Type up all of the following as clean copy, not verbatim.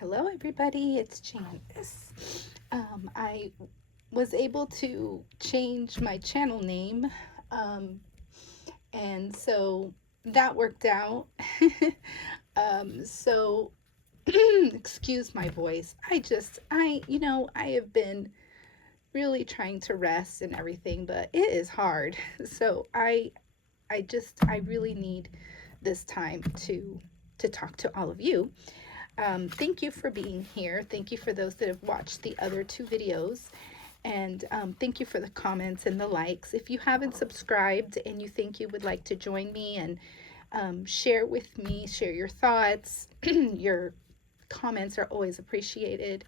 Hello everybody, it's Janice. I was able to change my channel name, um, and so that worked out. So excuse my voice. I have been really trying to rest and everything, but it is hard. So I really need this time to talk to all of you. Thank you for being here. Thank you for those that have watched the other two videos. And thank you for the comments and the likes. If you haven't subscribed and you think you would like to join me and share with me, share your thoughts, your comments are always appreciated.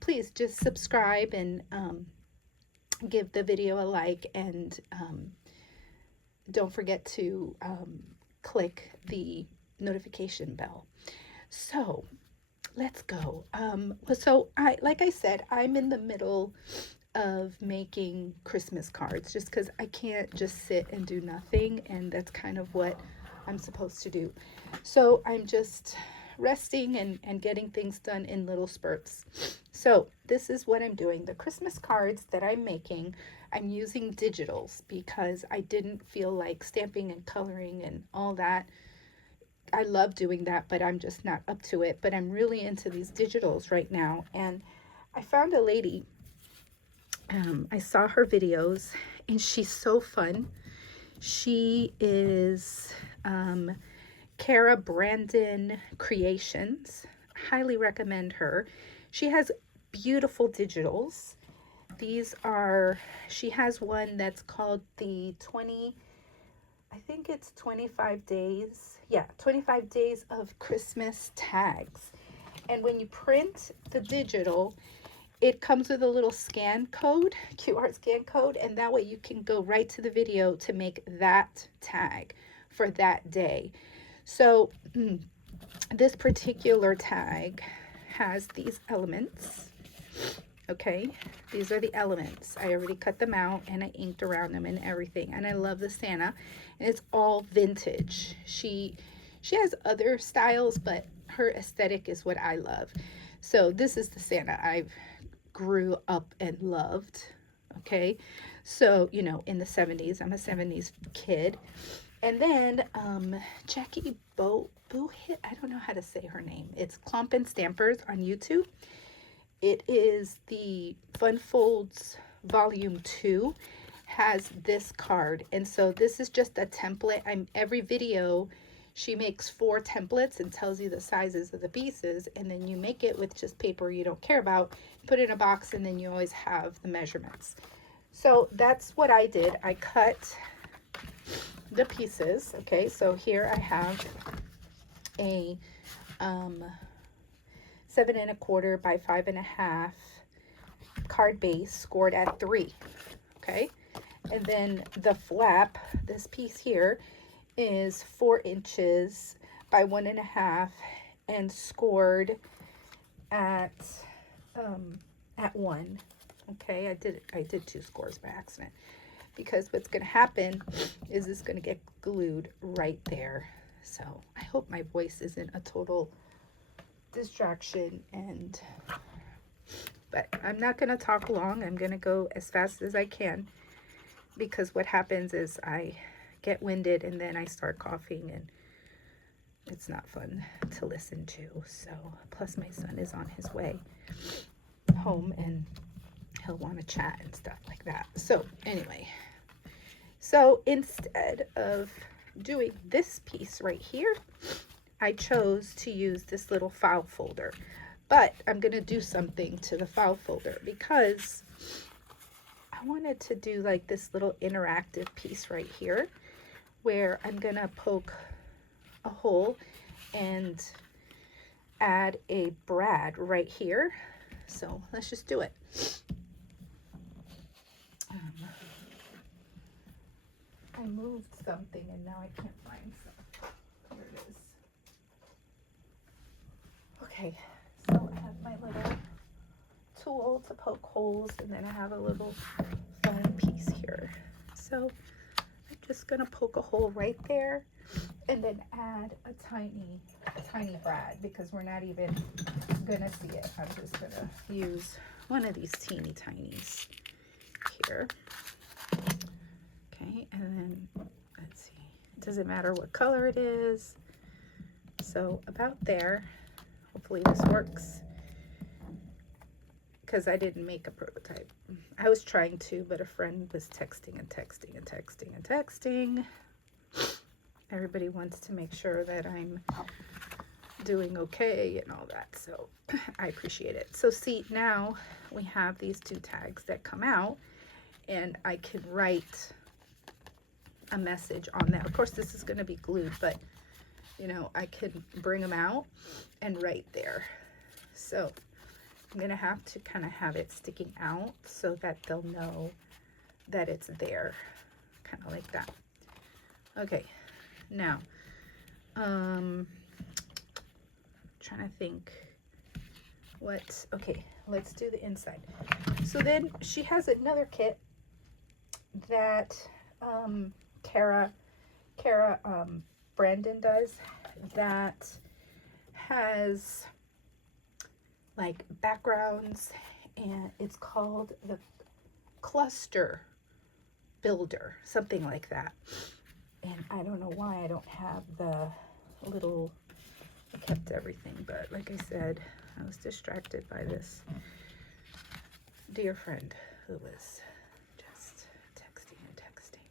Please just subscribe and give the video a like, and don't forget to click the notification bell. So let's go. Like I said, I'm in the middle of making Christmas cards just because I can't just sit and do nothing, and that's kind of what I'm supposed to do. So I'm just resting and getting things done in little spurts. So this is what I'm doing. The Christmas cards that I'm making, I'm using digitals because I didn't feel like stamping and coloring and all that. I love doing that, but I'm just not up to it. But I'm really into these digitals right now. And I found a lady, I saw her videos, and she's so fun. She is Kara Brandon Creations. Highly recommend her. She has beautiful digitals. These are, she has one that's called the 20, I think it's 25 days. Yeah, 25 days of Christmas tags. And when you print the digital, it comes with a little scan code, QR scan code, and that way you can go right to the video to make that tag for that day. So this particular tag has these elements. Okay, these are the elements. I already cut them out and I inked around them and everything. And I love the Santa. And it's all vintage. She has other styles, but her aesthetic is what I love. So this is the Santa I grew up and loved. Okay, so in the 70s, I'm a 70s kid. And then Jackie Boohit, I don't know how to say her name. It's Clump and Stampers on YouTube. It is the Fun Folds Volume 2 has this card. And so this is just a template. Every video, she makes 4 templates and tells you the sizes of the pieces. And then you make it with just paper you don't care about, put it in a box, and then you always have the measurements. So that's what I did. I cut the pieces. Okay, so here I have a 7 1/4 by 5 1/2 card base scored at 3. Okay, and then the flap, this piece here, is 4 inches by 1 1/2 and scored at 1. Okay, I did 2 scores by accident, because what's going to happen is it's going to get glued right there. So I hope my voice isn't a total distraction, but I'm not going to talk long. I'm going to go as fast as I can, because what happens is I get winded and then I start coughing, and it's not fun to listen to. So plus my son is on his way home and he'll want to chat and stuff like that. So anyway, so instead of doing this piece right here, I chose to use this little file folder. But I'm going to do something to the file folder because I wanted to do like this little interactive piece right here where I'm going to poke a hole and add a brad right here. So let's just do it. I moved something and now I can't find something. Here it is. Okay, so I have my little tool to poke holes, and then I have a little foam piece here. So I'm just gonna poke a hole right there and then add a tiny tiny brad because we're not even gonna see it. I'm just gonna use one of these teeny tinies here. Okay, and then let's see. It doesn't matter what color it is. So about there. Hopefully this works. Because I didn't make a prototype. I was trying to, but a friend was texting and texting and texting and texting. Everybody wants to make sure that I'm doing okay and all that, so I appreciate it. So see, now we have these two tags that come out, and I can write a message on that. Of course, this is going to be glued, but you know, I can bring them out and write there. So I'm gonna have to kind of have it sticking out so that they'll know that it's there, kind of like that. Okay, now trying to think what. Okay, let's do the inside. So then she has another kit that Kara Brandon does, that has like backgrounds, and it's called the Cluster Builder, something like that. And I don't know why I don't have the little, I kept everything, but like I said, I was distracted by this dear friend who was just texting and texting,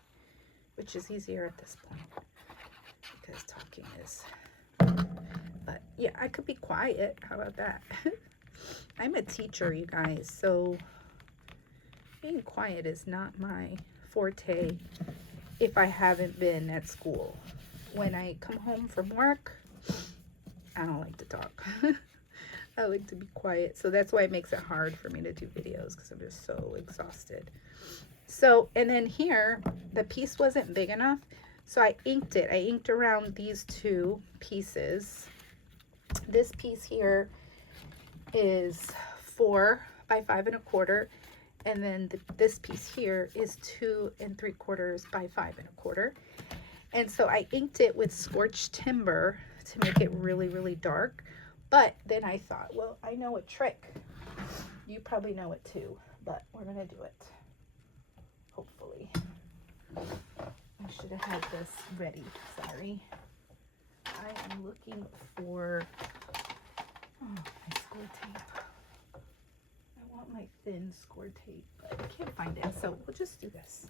which is easier at this point because talking is, but yeah, I could be quiet. How about that? I'm a teacher, you guys, so being quiet is not my forte if I haven't been at school. When I come home from work, I don't like to talk. I like to be quiet. So that's why it makes it hard for me to do videos, because I'm just so exhausted. So, and then here, the piece wasn't big enough, so I inked it. I inked around these two pieces. This piece here is 4 by 5 1/4, and then this piece here is 2 3/4 by 5 1/4. And so I inked it with scorched timber to make it really, really dark. But then I thought, well, I know a trick. You probably know it too, but we're gonna do it. Hopefully. I should have had this ready. Sorry. I am looking for my score tape. I want my thin score tape, but I can't find it. So we'll just do this.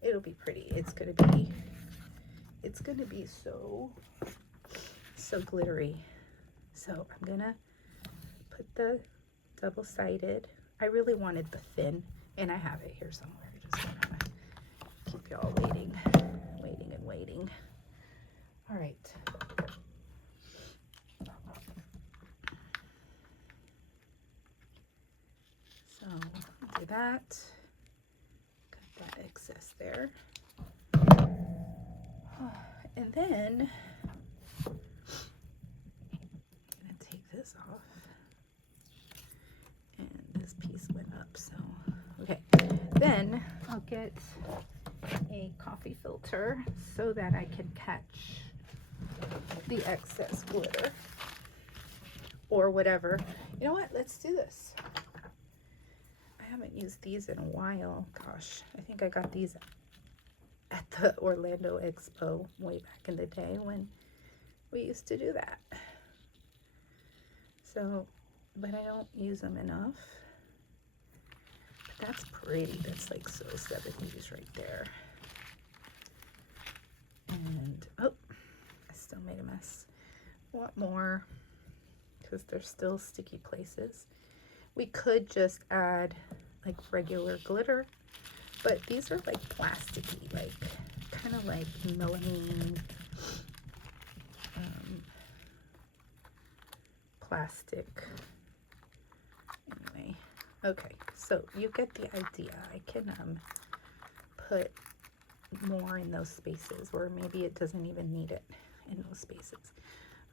It'll be pretty. It's gonna be so glittery. So I'm gonna put the double-sided. I really wanted the thin, and I have it here somewhere. I just don't want to keep y'all waiting. All right. So do that. Cut that excess there. And then I'm gonna take this off. And this piece went up, so okay. Then I'll get a coffee filter so that I can catch the excess glitter or whatever. You know what? Let's do this. I haven't used these in a while. Gosh, I think I got these at the Orlando Expo way back in the day when we used to do that. So, but I don't use them enough. But that's pretty. That's like so 70s right there. And, oh, I still made a mess. Want more, because there's still sticky places. We could just add like regular glitter, but these are like plasticky, like kind of like melamine plastic. Anyway, okay, so you get the idea. I can put more in those spaces, or maybe it doesn't even need it in those spaces.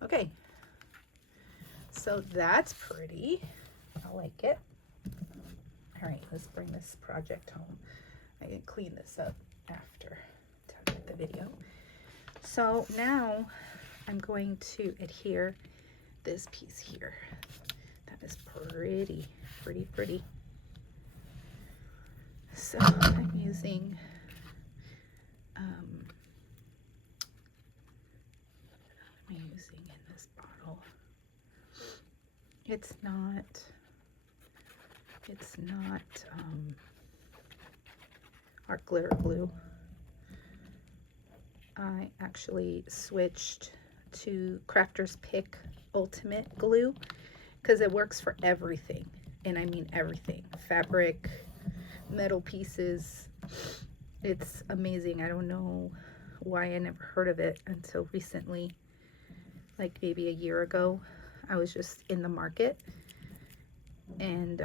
Okay, so that's pretty. I like it. All right, let's bring this project home. I can clean this up after the video. So now I'm going to adhere this piece here. That is pretty, pretty, pretty. So I'm using what am I using in this bottle? It's not art glitter glue. I actually switched to Crafter's Pick Ultimate Glue because it works for everything, and I mean everything. Fabric, metal pieces. It's amazing. I don't know why I never heard of it until recently, like maybe a year ago. I was just in the market and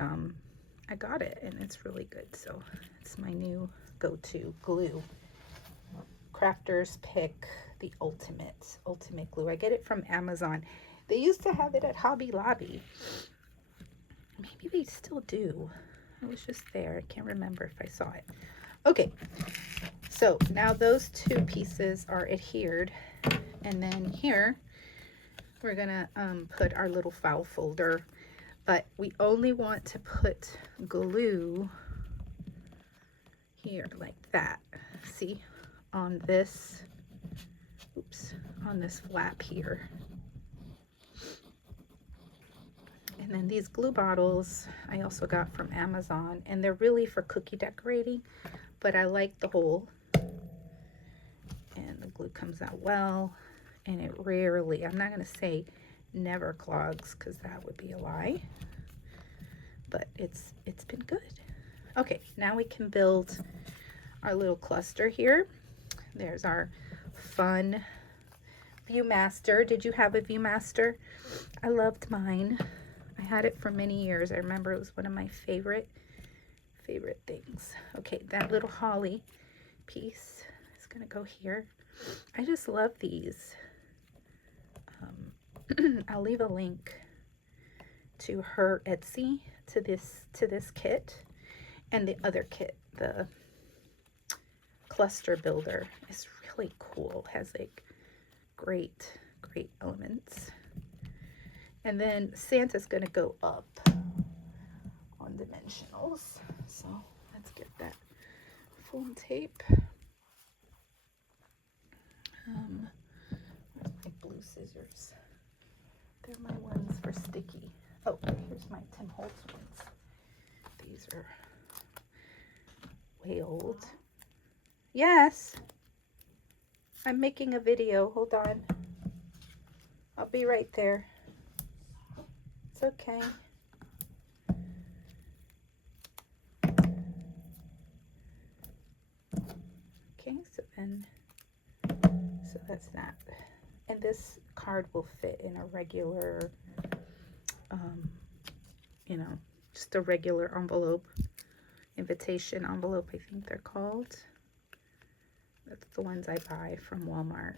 I got it, and it's really good. So it's my new go-to glue. Crafter's Pick, the ultimate glue. I get it from Amazon. They used to have it at Hobby Lobby. Maybe they still do. I was just there. I can't remember if I saw it. Okay, so now those two pieces are adhered, and then here we're gonna put our little file folder, but we only want to put glue here like that. See, on this, oops, on this flap here. And then these glue bottles I also got from Amazon, and they're really for cookie decorating, but I like the hole, and the glue comes out well, and it rarely, I'm not going to say never clogs because that would be a lie, but it's been good. Okay, now we can build our little cluster here. There's our fun Viewmaster. Did you have a Viewmaster? I loved mine. I had it for many years. I remember it was one of my favorite things. Okay, that little holly piece is gonna go here. I just love these. I'll leave a link to her Etsy, to this kit, and the other kit, the cluster builder, is really cool. Has like great elements. And then Santa's gonna go up on dimensionals. So let's get that foam tape. Where's my blue scissors? They're my ones for sticky. Oh, here's my Tim Holtz ones. These are way old. Yes, I'm making a video. Hold on. I'll be right there. It's okay. Okay, so that's that. And this card will fit in a regular, you know, just a regular envelope, invitation envelope, I think they're called. That's the ones I buy from Walmart.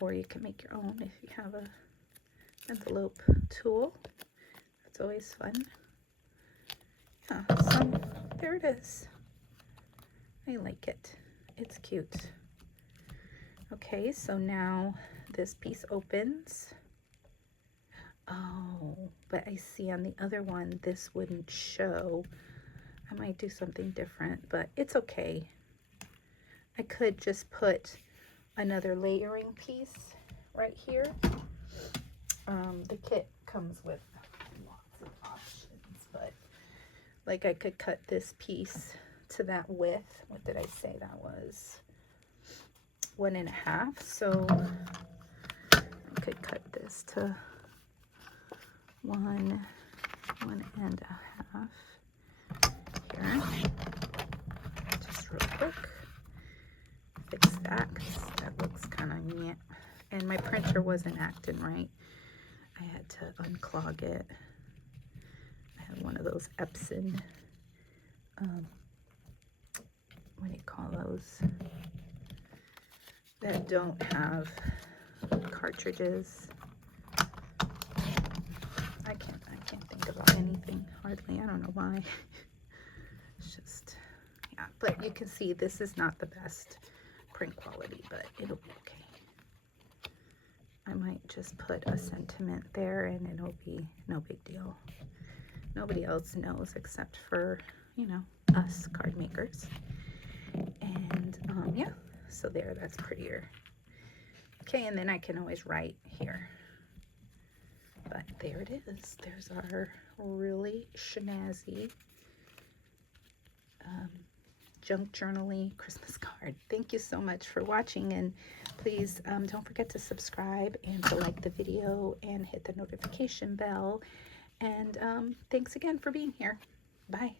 Or you can make your own if you have a envelope tool. That's always fun. Yeah, so there it is. I like it. It's cute. Okay, so now this piece opens. Oh, but I see on the other one this wouldn't show. I might do something different, but it's okay. I could just put another layering piece right here. The kit comes with lots of options, but like I could cut this piece to that width. What did I say that was? 1.5. So I could cut this to 1.5 here. Just real quick. Fix that because that looks kind of neat. And my printer wasn't acting right. I had to unclog it. I had one of those Epson, what do you call those? That don't have cartridges. I can't think about anything hardly. I don't know why. It's just, yeah. But you can see this is not the best print quality, but it'll be okay. just put a sentiment there and it'll be no big deal. Nobody else knows except for, you know, us card makers. And yeah, so there, that's prettier. Okay, and then I can always write here. But there it is. There's our really snazzy junk journaling Christmas card. Thank you so much for watching, and please don't forget to subscribe and to like the video and hit the notification bell. And thanks again for being here. Bye.